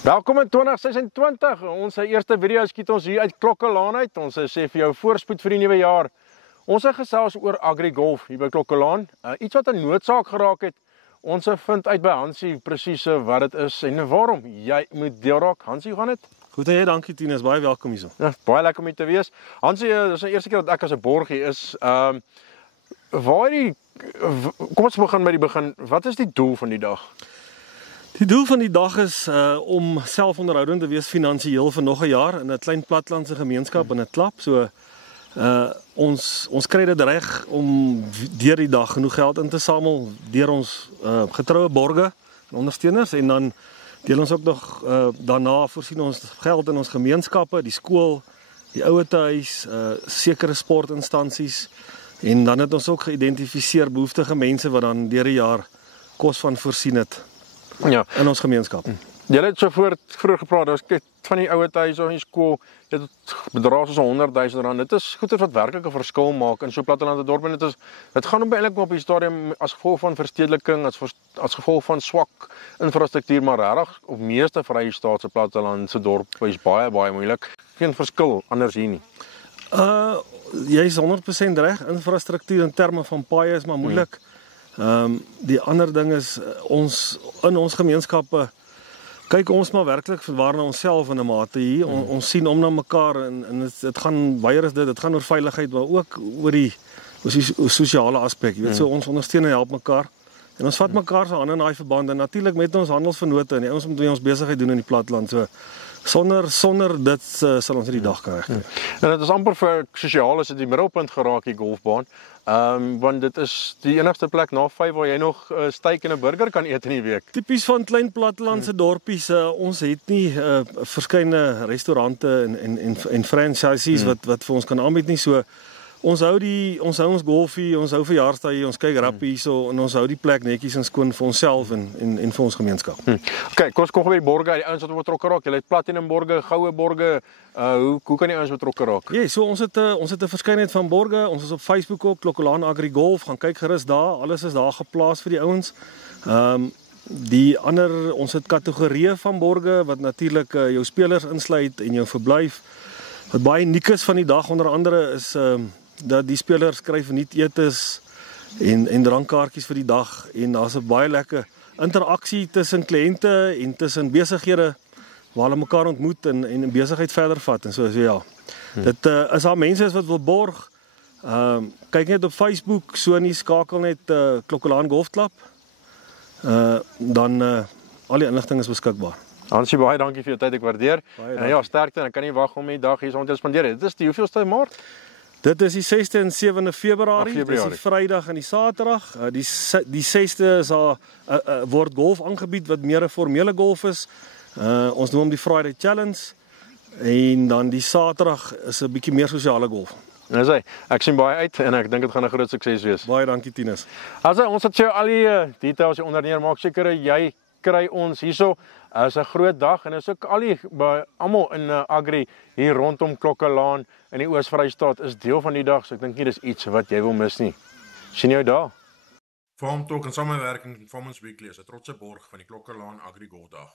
Welkom in 2026, ons eerste video skiet ons hier uit Klokkelaan uit. Ons sê vir jou voorspoed vir die nuwe jaar. Ons het gesels oor AgriGolf hier by Klokkelaan. Iets wat 'n noodsaak geraak het. Ons vind uit by Hansie presies wat dit is en waarom. Jy moet deel raak. Hansie, gaan dit? Goed en jy, dankie Tinus, baie welkom hierso. Ja, baie lekker om hier te wees. Hansie, dis die eerste keer dat ek as 'n borgie is. Kom ons begin by die begin. Wat is die doel van die dag? Die doel van die dag is om selfonderhoudend te wees finansiëel vir nog 'n jaar in 'n klein platlandse gemeenskap in 'n klap. So ons kry dit reg om deur die dag genoeg geld in te samel deur ons getroue borge en ondersteuners, en dan deel ons ook nog daarna voorsien ons geld in ons gemeenskappe, die skool, die ouetehuis, sekere sportinstansies, en dan het ons ook geïdentifiseer behoeftige mense wat dan deur die jaar kos van voorsien het. Ja, in ons gemeenskap. Jy het so vroeër gepraat, daar's van die ouetehuis of die skool, dit bedrag soos R100,000. Dit is goeders wat werklik 'n verskil maak in so 'n plattelandse dorp, en dit gaan eintlik op die stadium as gevolg van verstedeliking, as gevolg van swak infrastruktuur, maar regtig op meeste Vrystaatse plattelandse dorp is baie moeilik. Geen verskil anders hier nie. Jy is 100% reg, infrastruktuur in terme van paaie is maar moeilik. Die ander ding is in ons gemeenskappe kyk ons maar werklik waarna onsself in 'n mate hier. Ons sien om na mekaar en dit gaan baie is dit gaan oor veiligheid, maar ook oor die sosiale aspek. Jy weet, so ons ondersteun en help mekaar. En ons vat mekaar se hande in daai verband, en natuurlik met ons handelsvennote en ons moet ons besigheid doen in die platteland. So sonder dit sal ons die dag kan regkry. En dit is amper vir sosiaal is dit die middelpunt geraak, die golfbaan. Want dit is die enigste plek na 5 waar jy nog steak en 'n burger kan eet in die week. Tipies van klein plattelandse dorpies, ons het nie verskeie restaurante en franchisees wat vir ons kan aanbied nie. So ons hou ons golfie, ons hou verjaarsdae, ons kyk rugby hierso, en ons hou die plek netjies en skoon vir onsself en vir ons gemeenskap. Okay, kom by die borge, die ouens wat betrokke raak. Jy het platinum borge, goue borge. Hoe kan die ouens betrokke raak? Ja, so ons het 'n verskeidenheid van borge. Ons is op Facebook ook, Klokkelaan AgriGolf, gaan kyk gerus daar. Alles is daar geplaas vir die ouens. Ons het kategorieë van borge wat natuurlik jou spelers insluit en jou verblyf. Wat baie uniek is van die dag onder andere is dat die spelers skryf verniet etes en drankkaartjies vir die dag, en daar's 'n baie lekker interaksie tussen kliënte en tussen besighede waar hulle mekaar ontmoet en besigheid verder vat en so ja. Dit is daar mense wat wil borg, kyk net op Facebook, so nie skakel net Klokkelaan Golfklub, dan al die inligting is beskikbaar. Hansie, baie dankie vir jou tyd, ek waardeer. En ja, sterkte, en ek kan nie wag om die dag hier te spandeer. Dit is die hoeveelste Maart? Dit is die 6de en 7de Februarie, dit is die Vrydag en die Saterdag. Die 6de is word golf aangebied wat meer 'n formele golf is. Ons noem hom die Friday Challenge, en dan die Saterdag is 'n bietjie meer sosiale golf. Ek sien baie uit en ek dink dit gaan 'n groot sukses wees. Baie dankie Tinus. Ons het jou al die details hier onderneer, maak seker jy kry ons hierso. Is 'n groot dag, en is ook almal in Agri hier rondom Klokkelaan in die Oos-Vrystaat is deel van die dag, so ek dink nie dis iets wat jy wil mis nie. Sien jou daar. Farm Talk in samewerking met Farmers Weekly is 'n trotse borg van die Klokkelaan AgriGolf dag.